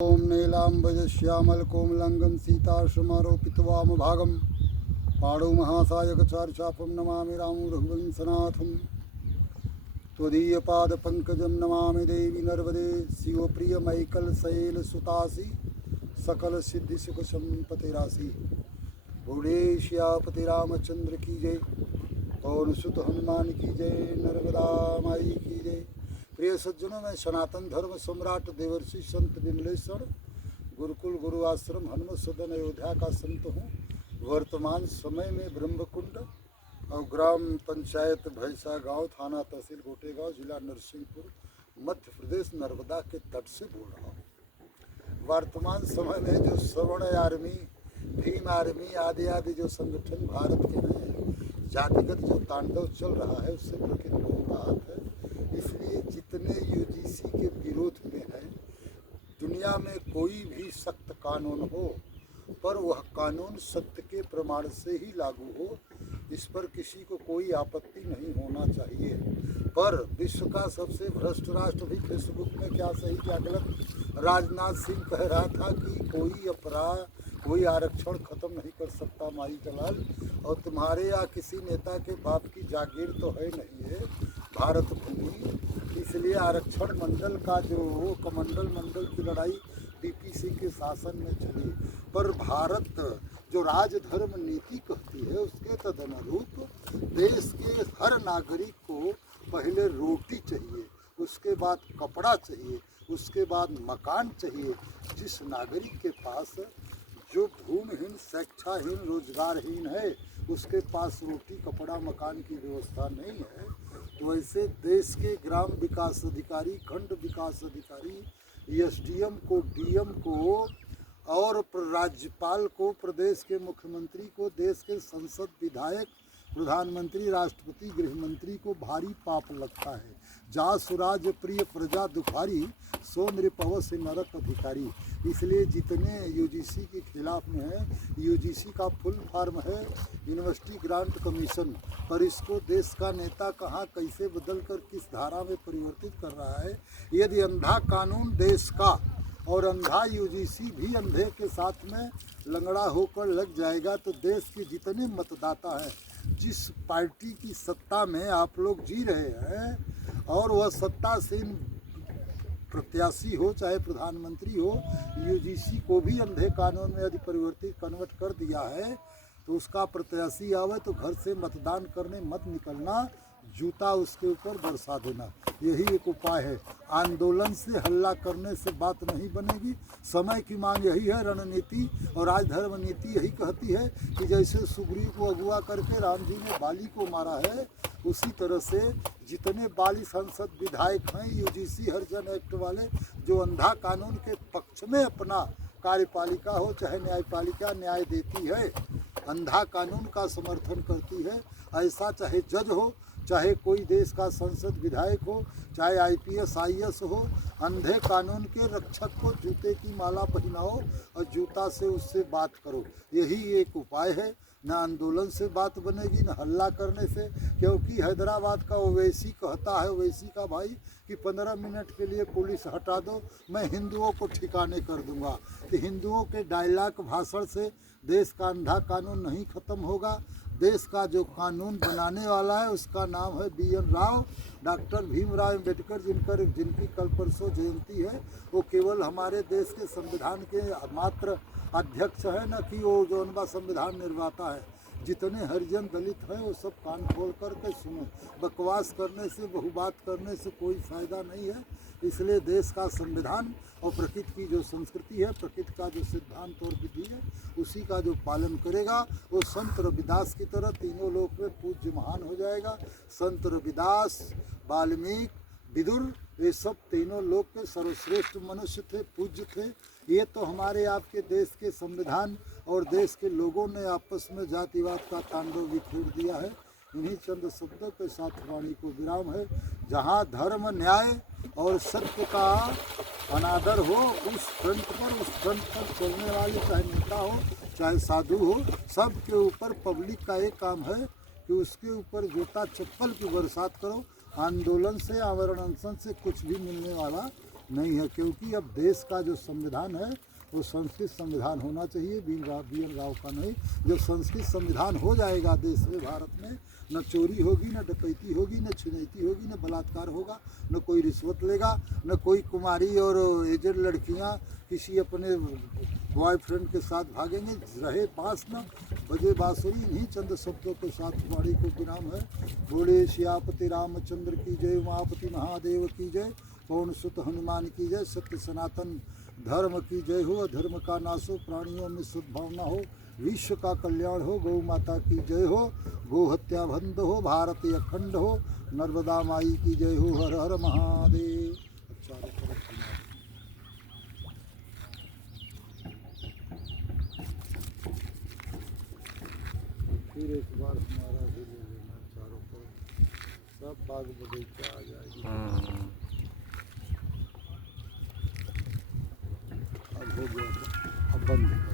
ओम नीलाम्बजश्यामलकोमलंगं सीताश्रमारोपितवामभागं पाणौ महासायकचारुचापं नमामि रामं रघुवंशनाथं। त्वदीयपादपङ्कजं नमामि देवी नर्मदे शिवप्रियमैकलशैलसुतासि सकलसिद्धिसुखसम्पतिरासि। भुवनेश्यापति रामचंद्र की जय, पवनसुत हनुमान की जय, नर्मदा माई की जय। प्रिय सज्जनों, मैं सनातन धर्म सम्राट देवर्षि संत विमलेश्वर गुरुकुल गुरु आश्रम हनुमत सदन अयोध्या का संत हूँ। वर्तमान समय में ब्रह्मकुंड और ग्राम पंचायत भैंसा गांव, थाना तहसील गोटेगांव, जिला नरसिंहपुर, मध्य प्रदेश, नर्मदा के तट से बोल रहा हूँ। वर्तमान समय में जो श्रवण आर्मी, भीम आर्मी आदि आदि जो संगठन भारत के हैं, जातिगत जो तांडव चल रहा है उससे प्रकृति बहुत आहत है। इसलिए जितने यूजीसी के विरोध में है, दुनिया में कोई भी सख्त कानून हो पर वह कानून सत्य के प्रमाण से ही लागू हो, इस पर किसी को कोई आपत्ति नहीं होना चाहिए। पर विश्व का सबसे भ्रष्ट राष्ट्र भी फेसबुक में क्या सही क्या गलत राजनाथ सिंह कह रहा था कि कोई अपराध, कोई आरक्षण खत्म नहीं कर सकता माई जलाल, और तुम्हारे या किसी नेता के बाप की जागीर तो है नहीं है भारत भूमि। इसलिए आरक्षण मंडल का जो कमंडल मंडल की लड़ाई बीपीसी के शासन में चली, पर भारत जो राजधर्म नीति कहती है उसके तदनुरूप देश के हर नागरिक को पहले रोटी चाहिए, उसके बाद कपड़ा चाहिए, उसके बाद मकान चाहिए। जिस नागरिक के पास जो भूमिहीन, शिक्षाहीन, रोजगारहीन है, उसके पास रोटी कपड़ा मकान की व्यवस्था नहीं है, तो ऐसे देश के ग्राम विकास अधिकारी, खंड विकास अधिकारी, एसडीएम को, डीएम को और राज्यपाल को, प्रदेश के मुख्यमंत्री को, देश के संसद विधायक, प्रधानमंत्री, राष्ट्रपति, गृह मंत्री को भारी पाप लगता है। जा सुराज प्रिय प्रजा दुखारी, सो नृपव से नरक अधिकारी। इसलिए जितने यूजीसी के खिलाफ में है, यूजीसी का फुल फॉर्म है यूनिवर्सिटी ग्रांट कमीशन, पर इसको देश का नेता कहाँ कैसे बदल कर किस धारा में परिवर्तित कर रहा है। यदि अंधा कानून देश का और अंधा यूजीसी भी अंधे के साथ में लंगड़ा होकर लग जाएगा तो देश के जितने मतदाता हैं, जिस पार्टी की सत्ता में आप लोग जी रहे हैं और वह सत्तासीन प्रत्याशी हो चाहे प्रधानमंत्री हो, यूजीसी को भी अंधे कानून में यदि परिवर्तित कन्वर्ट कर दिया है तो उसका प्रत्याशी आवे तो घर से मतदान करने मत निकलना, जूता उसके ऊपर बरसा देना। यही एक उपाय है। आंदोलन से, हल्ला करने से बात नहीं बनेगी। समय की मांग यही है, रणनीति और राजधर्म नीति यही कहती है कि जैसे सुग्रीव को अगुवा करके राम जी ने बाली को मारा है, उसी तरह से जितने बाली संसद विधायक हैं यूजीसी हरिजन एक्ट वाले, जो अंधा कानून के पक्ष में अपना कार्यपालिका हो चाहे न्यायपालिका न्याय देती है, अंधा कानून का समर्थन करती है, ऐसा चाहे जज हो, चाहे कोई देश का संसद विधायक हो, चाहे आईपीएस आईएएस हो, अंधे कानून के रक्षक को जूते की माला पहनाओ और जूता से उससे बात करो। यही एक उपाय है। न आंदोलन से बात बनेगी, न हल्ला करने से, क्योंकि हैदराबाद का ओवैसी कहता है, ओवैसी का भाई, कि 15 मिनट के लिए पुलिस हटा दो, मैं हिंदुओं को ठिकाने कर दूंगा। कि हिंदुओं के डायलॉग भाषण से देश का अंधा कानून नहीं खत्म होगा। देश का जो कानून बनाने वाला है उसका नाम है BN राव, डॉक्टर भीमराव अम्बेडकर, जिनकी कल परसों जयंती है। वो केवल हमारे देश के संविधान के मात्र अध्यक्ष है, न कि वो जो उनका संविधान निर्माता है। जितने हरिजन दलित हैं वो सब कान खोल करके सुनो। बकवास करने से, बहुबात करने से कोई फ़ायदा नहीं है। इसलिए देश का संविधान और प्रकृति की जो संस्कृति है, प्रकृति का जो सिद्धांत और विधि है, उसी का जो पालन करेगा वो संत रविदास की तरह तीनों लोक में पूज्य महान हो जाएगा। संत रविदास, वाल्मीकि, विदुर, ये सब तीनों लोक के सर्वश्रेष्ठ मनुष्य थे, पूज्य थे। ये तो हमारे आपके देश के संविधान और देश के लोगों ने आपस में जातिवाद का तांडव बिखेर दिया है। इन्हीं चंद शब्दों के साथ वाणी को विराम है। जहाँ धर्म, न्याय और सत्य का अनादर हो, उस फ्रंट पर चलने वाले चाहे नेता हो चाहे साधु हो, सब के ऊपर पब्लिक का एक काम है कि उसके ऊपर जूता चप्पल की बरसात करो। आंदोलन से, आमरण अनशन से कुछ भी मिलने वाला नहीं है, क्योंकि अब देश का जो संविधान है वो संस्कृत संविधान होना चाहिए, बी एन राव का नहीं। जब संस्कृत संविधान हो जाएगा देश में, भारत में, न चोरी होगी, न डकैती होगी, न छिनैती होगी, न बलात्कार होगा, न कोई रिश्वत लेगा, न कोई कुमारी और एजेड लड़कियां किसी अपने बॉयफ्रेंड के साथ भागेंगे। रहे पास न बजे बांसुरी, इन्हीं चंद शब्दों के साथ वाणी को विराम है। बोले सियापति रामचंद्र की जय, उमापति महादेव की जय, पवन सुत हनुमान की जय। सत्य सनातन धर्म की जय हो, अधर्म का नाश हो, प्राणियों में सद्भावना हो, विश्व का कल्याण हो। गौ माता की जय हो, गो हत्या बंद हो, भारत अखंड हो, नर्मदा माई की जय हो। हर हर महादेव। चारों तरफ फिर एक बार हमारा भी ले लेना, चारों तरफ सब बाग बगीचा आ जाएगी। अब हो गया, अब बंद।